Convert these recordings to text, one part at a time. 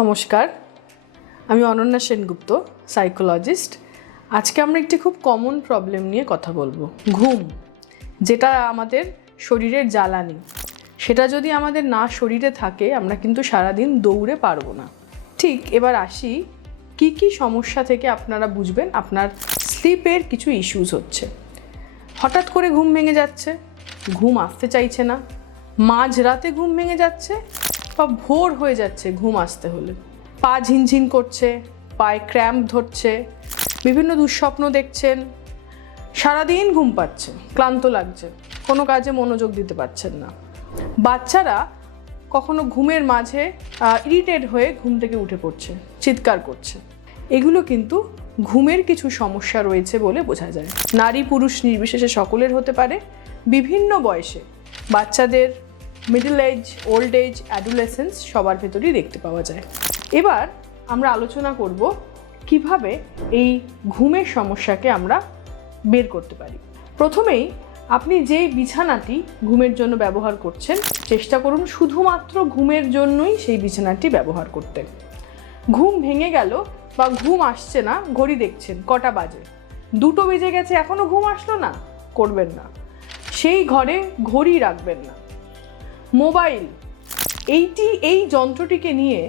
নমস্কার, আমি অনন্যা সেনগুপ্ত, সাইকোলজিস্ট। আজকে আমরা একটি খুব কমন প্রবলেম নিয়ে কথা বলবো। ঘুম, যেটা আমাদের শরীরের জ্বালানি, সেটা যদি আমাদের না শরীরে থাকে আমরা কিন্তু সারাদিন দৌড়ে পারবো না। ঠিক এবার আসি, কি সমস্যা থেকে আপনারা বুঝবেন আপনার স্লিপের কিছু ইস্যুস হচ্ছে। হঠাৎ করে ঘুম ভেঙে যাচ্ছে, ঘুম আসতে চাইছে না, মাঝরাতে ঘুম ভেঙে যাচ্ছে বা ভোর হয়ে যাচ্ছে ঘুম আসতে হলে, পা ঝিনঝিন করছে, পায়ে ক্র্যাম্প ধরছে, বিভিন্ন দুঃস্বপ্ন দেখছেন, সারাদিন ঘুম পাচ্ছে, ক্লান্ত লাগছে, কোনো কাজে মনোযোগ দিতে পারছেন না। বাচ্চারা কখনো ঘুমের মাঝে ইরিটেট হয়ে ঘুম থেকে উঠে পড়ছে, চিৎকার করছে। এগুলো কিন্তু ঘুমের কিছু সমস্যা রয়েছে বলে বোঝা যায়। নারী পুরুষ নির্বিশেষে সকলের হতে পারে, বিভিন্ন বয়সে, বাচ্চাদের, middle age, old age, adolescence সবার ভেতরেই দেখতে পাওয়া যায়। এবার আমরা আলোচনা করব কিভাবে এই ঘুমের সমস্যাকে আমরা বের করতে পারি। প্রথমেই আপনি যে বিছানাটি ঘুমের জন্য ব্যবহার করছেন, চেষ্টা করুন শুধুমাত্র ঘুমের জন্যই সেই বিছানাটি ব্যবহার করতে। ঘুম ভেঙে গেল বা ঘুম আসছে না, ঘড়ি দেখছেন কটা বাজে, 2টো বেজে গেছে, এখনও ঘুম আসলো না, করবেন না। সেই ঘরে ঘড়ি রাখবেন না। মোবাইল, এই যন্ত্রটিকে নিয়ে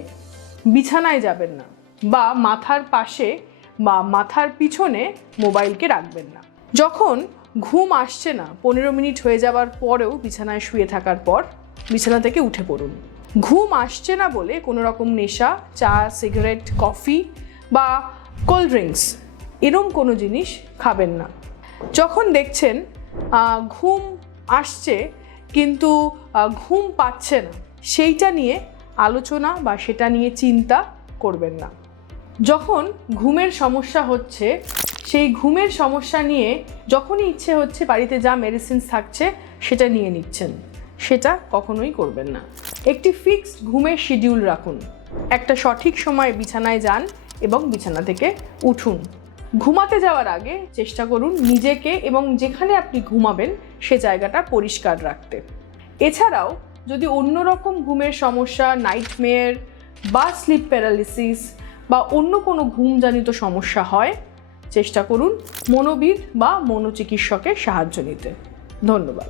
বিছানায় যাবেন না, বা মাথার পাশে বা মাথার পিছনে মোবাইলকে রাখবেন না। যখন ঘুম আসছে না, 15 মিনিট হয়ে যাওয়ার পরেও বিছানায় শুয়ে থাকার পর বিছানা থেকে উঠে পড়ুন। ঘুম আসছে না বলে কোনো রকম নেশা, চা, সিগারেট, কফি বা কোল্ড ড্রিঙ্কস এরম কোনো জিনিস খাবেন না। যখন দেখছেন ঘুম আসছে কিন্তু ঘুম পাচ্ছে না, সেইটা নিয়ে আলোচনা বা সেটা নিয়ে চিন্তা করবেন না। যখন ঘুমের সমস্যা হচ্ছে, সেই ঘুমের সমস্যা নিয়ে যখনই ইচ্ছে হচ্ছে বাড়িতে যা মেডিসিনস থাকছে সেটা নিয়ে নিচ্ছেন, সেটা কখনোই করবেন না। একটি ফিক্সড ঘুমের শিডিউল রাখুন। একটা সঠিক সময়ে বিছানায় যান এবং বিছানা থেকে উঠুন। ঘুমাতে যাওয়ার আগে চেষ্টা করুন নিজেকে এবং যেখানে আপনি ঘুমাবেন সে জায়গাটা পরিষ্কার রাখতে। এছাড়াও যদি অন্য রকম ঘুমের সমস্যা, নাইটমেয়ার বা স্লিপ প্যারালিসিস বা অন্য কোনো ঘুমজনিত সমস্যা হয়, চেষ্টা করুন মনোবিদ বা মনোচিকিৎসকের সাহায্য নিতে। ধন্যবাদ।